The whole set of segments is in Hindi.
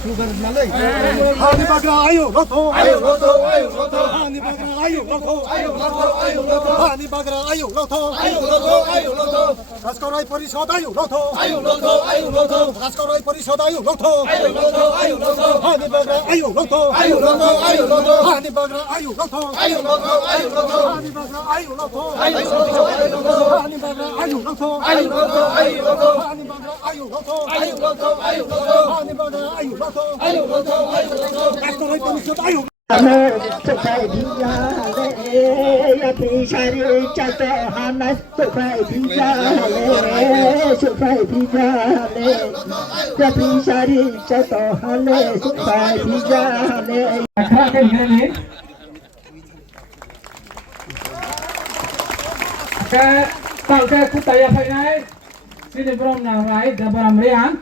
Hani bagra ayo loto ayo loto ayo loto hani bagra ayo loto ayo loto ayo loto hani bagra ayo loto ayo loto ayo loto Kaskorai Porishod ayo loto ayo loto ayo loto Kaskorai Porishod ayo loto ayo loto ayo loto hani bagra ayo loto ayo loto ayo loto hani bagra ayo loto ayo loto ayo loto hani bagra ayo loto ayo loto ayo loto hani bagra ayo loto ayo loto ayo loto hani bagra ayo loto ayo loto ayo loto hani bagra ayo loto ayo loto ayo loto Kaskorai Porishod ayo Supaya dia ya pisari jatuh hanas supaya dia supaya dia ya pisari jatuh hanas supaya dia akan ini ke tahu ke kutaya final sini belum narai dalam riang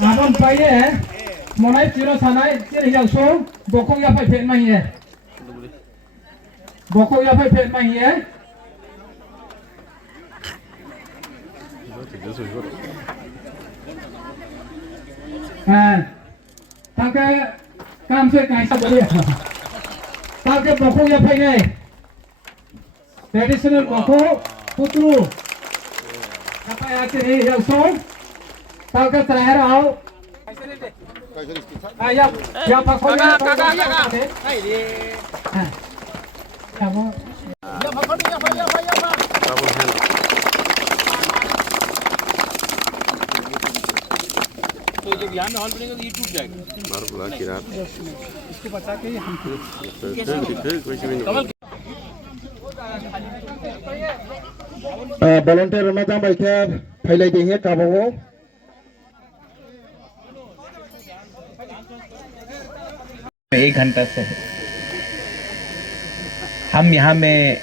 Abang payah, monai ciro sanai ciri yang so, bokong ya payah main ya, bokong ya payah main ya. Takke काम से कैसा बोलिए, ताकि बखो या पहने traditional बखो पुत्रु, apa yang ini yang so, ताकि तैयार आओ, ayah, yang pakai kakak, kamu, yang pakai तो जब यहाँ में हॉल बनेगा तो ये टूट जाएगा मार बुला के रात इसको बचा के हम volunteer remaja baiknya phailai deh kabawo एक घंटा से है हम यहाँ में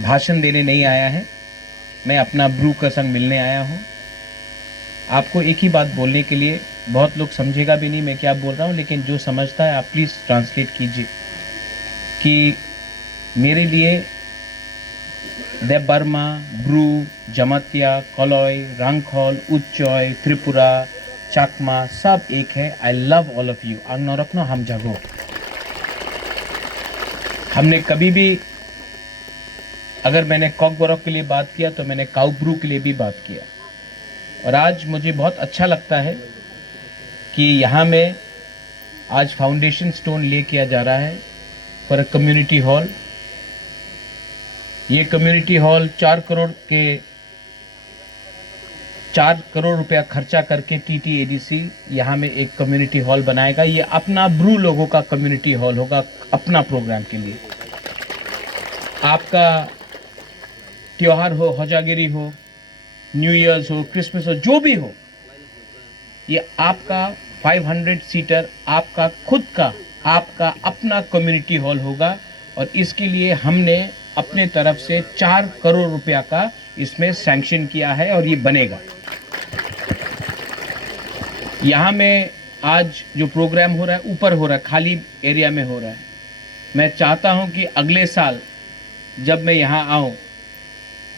भाषण देने नहीं आया है मैं अपना ब्रू का संग मिलने आया हूँ आपको एक ही बात बोलने के लिए बहुत लोग समझेगा भी नहीं मैं क्या बोल रहा हूँ लेकिन जो समझता है आप प्लीज़ ट्रांसलेट कीजिए कि मेरे लिए देव बर्मा ब्रू जमातिया कलॉय रंगखोल उच्चॉय त्रिपुरा चकमा सब एक है I love all of you आंग नरकनो हम जगो हमने कभी भी अगर मैंने कॉक बोरक के लिए बात किया तो मैंने काउ ब्रू के लिए भी बात किया और आज मुझे बहुत अच्छा लगता है कि यहाँ में आज फाउंडेशन स्टोन ले किया जा रहा है फॉर अ कम्युनिटी हॉल ये कम्युनिटी हॉल 4 करोड़ रुपया खर्चा करके TTADC यहाँ में एक कम्युनिटी हॉल बनाएगा ये अपना ब्रू लोगों का कम्युनिटी हॉल होगा अपना प्रोग्राम के लिए आपका त्योहार हो होजागिरी हो न्यू ईयर्स हो क्रिसमस हो जो भी हो ये आपका 500 सीटर आपका खुद का आपका अपना कम्युनिटी हॉल होगा और इसके लिए हमने अपने तरफ से 4 करोड़ रुपया का इसमें सैंक्शन किया है और ये बनेगा यहाँ में आज जो प्रोग्राम हो रहा है ऊपर हो रहा है खाली एरिया में हो रहा है मैं चाहता हूँ कि अगले साल जब मैं यहाँ आऊँ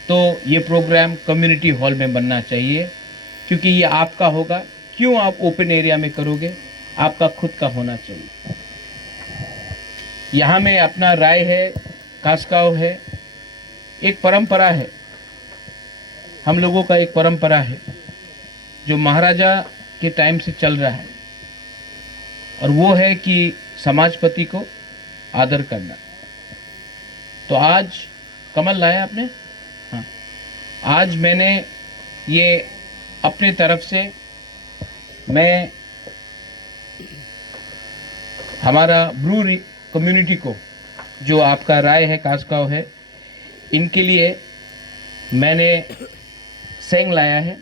तो ये प्रोग्राम कम्युनिटी हॉल में बनना चाहिए क्योंकि ये आपका होगा क्यों आप ओपन एरिया में करोगे आपका खुद का होना चाहिए यहाँ में अपना राय है कास्काव है एक परंपरा है हम लोगों का एक परंपरा है जो महाराजा के टाइम से चल रहा है और वो है कि समाजपति को आदर करना तो आज कमल लाया आपने हाँ आज मैंने ये अपने तरफ से मैं हमारा ब्रू कम्युनिटी को जो आपका राय है कास्काव है इनके लिए मैंने सेंग लाया है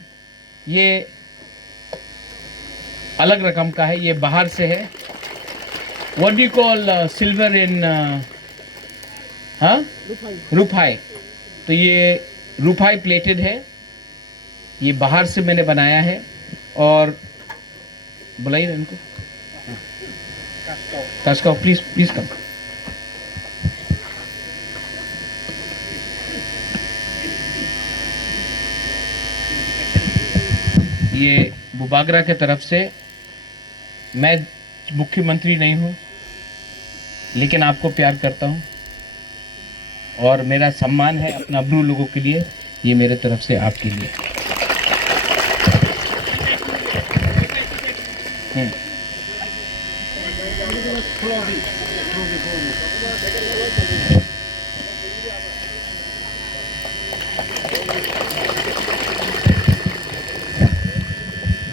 ये अलग रकम का है ये बाहर से है what do you call silver in हाँ रुपाई तो ये रुपाई प्लेटेड है ये बाहर से मैंने बनाया है और बुलाइए इनको कास्काव प्लीज कम ये बुबागरा के तरफ से, मैं मुख्यमंत्री नहीं हूँ लेकिन आपको प्यार करता हूँ और मेरा सम्मान है अपना ब्रू लोगों के लिए, ये मेरे तरफ से आपके लिए।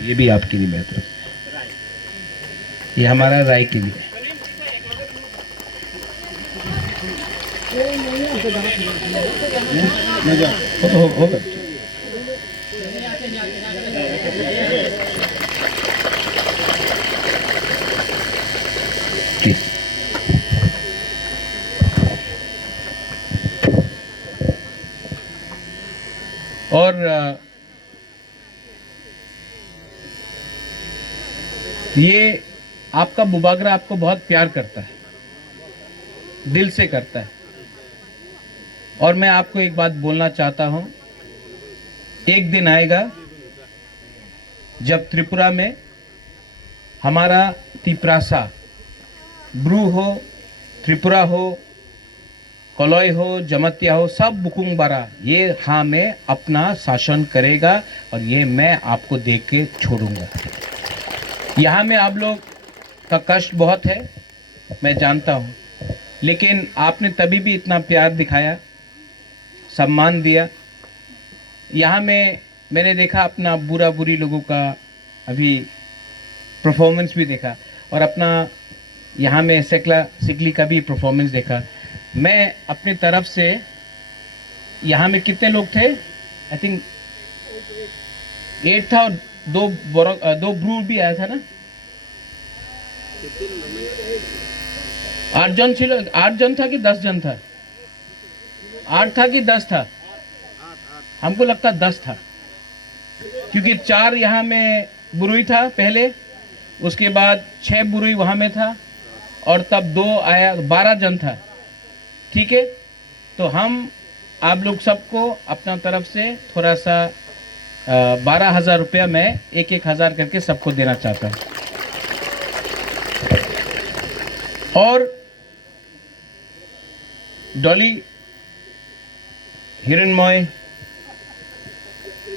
ये भी आपके लिए मेरी तरफ से, ये हमारा राय के लिए। होगा प्लीज। और ये आपका बुबागरा आपको बहुत प्यार करता है, दिल से करता है। और मैं आपको एक बात बोलना चाहता हूं, एक दिन आएगा जब त्रिपुरा में हमारा तिप्रासा, ब्रू हो, त्रिपुरा हो, कलॉय हो, जमतिया हो, सब बुकुंग बारा ये हाँ में अपना शासन करेगा और ये मैं आपको देख के छोड़ूंगा। यहाँ में आप लोग का कष्ट बहुत है, मैं जानता हूँ, लेकिन आपने तभी भी इतना प्यार दिखाया, सम्मान दिया। यहाँ में मैंने देखा अपना बुरा बुरी लोगों का अभी परफॉर्मेंस भी देखा और अपना यहाँ में सिकली का भी परफॉर्मेंस देखा। मैं अपनी तरफ से यहाँ में कितने लोग थे, आई थिंक 8 था और दो ब्रू भी आया था ना, 8 जन छिलो, 8 जन था कि 10 जन था, 8 था कि 10 था, हमको लगता 10 था क्योंकि 4 यहाँ में बुरुई था पहले, उसके बाद 6 बुरुई वहाँ में था और तब 2 आया, 12 जन था। ठीक है, तो हम आप लोग सबको अपना तरफ से थोड़ा सा 12,000 रुपया मैं 1,000 करके सबको देना चाहता हूँ। और डॉली, हिरणमय,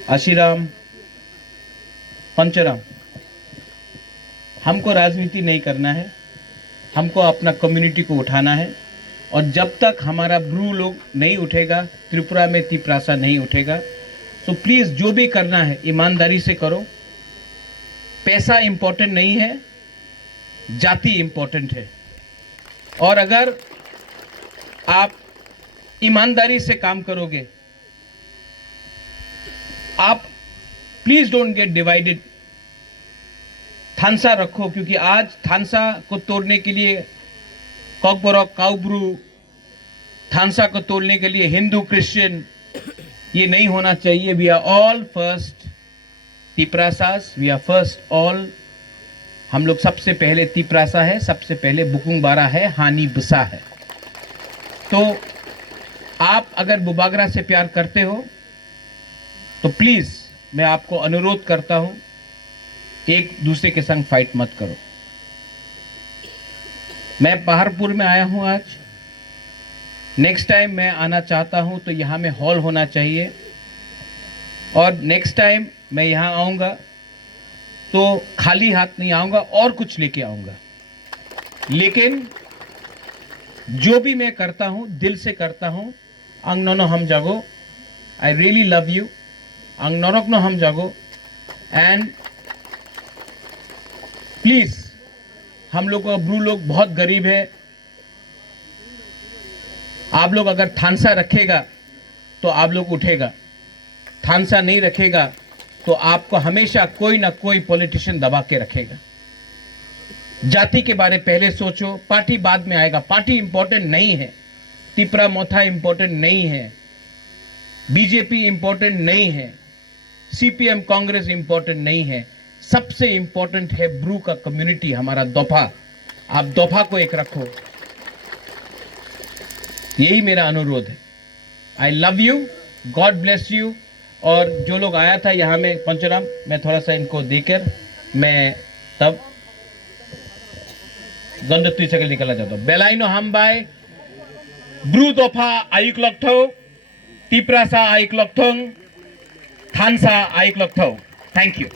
आशीराम, पंचराम, हमको राजनीति नहीं करना है, हमको अपना कम्युनिटी को उठाना है। और जब तक हमारा ब्रू लोग नहीं उठेगा, त्रिपुरा में तिप्रासा नहीं उठेगा, तो प्लीज़ जो भी करना है ईमानदारी से करो। पैसा इम्पोर्टेंट नहीं है, जाति इम्पोर्टेंट है। और अगर आप ईमानदारी से काम करोगे, आप प्लीज डोंट गेट डिवाइडेड। थानसा रखो, क्योंकि आज थानसा को तोड़ने के लिए कॉकबोरॉक, काउब्रू, थानसा को तोड़ने के लिए हिंदू क्रिश्चियन, ये नहीं होना चाहिए। We are all first Tiprasas, we are first all. हम लोग सबसे पहले तिप्रासा है, सबसे पहले बुकुंग बारा है, हानि बुसा है। तो आप अगर बुबागरा से प्यार करते हो तो प्लीज मैं आपको अनुरोध करता हूं, एक दूसरे के संग फाइट मत करो। मैं पहाड़पुर में आया हूं आज, नेक्स्ट टाइम मैं आना चाहता हूं तो यहाँ में हॉल होना चाहिए। और नेक्स्ट टाइम मैं यहाँ आऊँगा तो खाली हाथ नहीं आऊँगा, और कुछ लेके आऊँगा। लेकिन जो भी मैं करता हूँ दिल से करता हूँ। अंग नोनो हम जागो, आई रियली लव यू। अंग नोरक नो हम जागो। एंड प्लीज, हम लोग ब्रू लोग बहुत गरीब है। आप लोग अगर थानसा रखेगा तो आप लोग उठेगा, थानसा नहीं रखेगा तो आपको हमेशा कोई ना कोई पॉलिटिशियन दबा के रखेगा। जाति के बारे पहले सोचो, पार्टी बाद में आएगा। पार्टी इंपॉर्टेंट नहीं है, तिपरा मोथा इंपॉर्टेंट नहीं है, बीजेपी इंपॉर्टेंट नहीं है, सीपीएम कांग्रेस इंपॉर्टेंट नहीं है। सबसे इंपॉर्टेंट है ब्रू का कम्युनिटी, हमारा दोफा। आप दोफा को एक रखो, यही मेरा अनुरोध है। I love you, God bless you. और जो लोग आया था यहाँ में पंचराम, मैं थोड़ा सा इनको देकर मैं तब गंडत्री से निकलना चाहता हूँ। बेलाइनो हम बाय ब्रू दोफा आयुक लक्थो टिप्रासा आयुक लक्थों थानसा आयुक लक्थो। Thank you.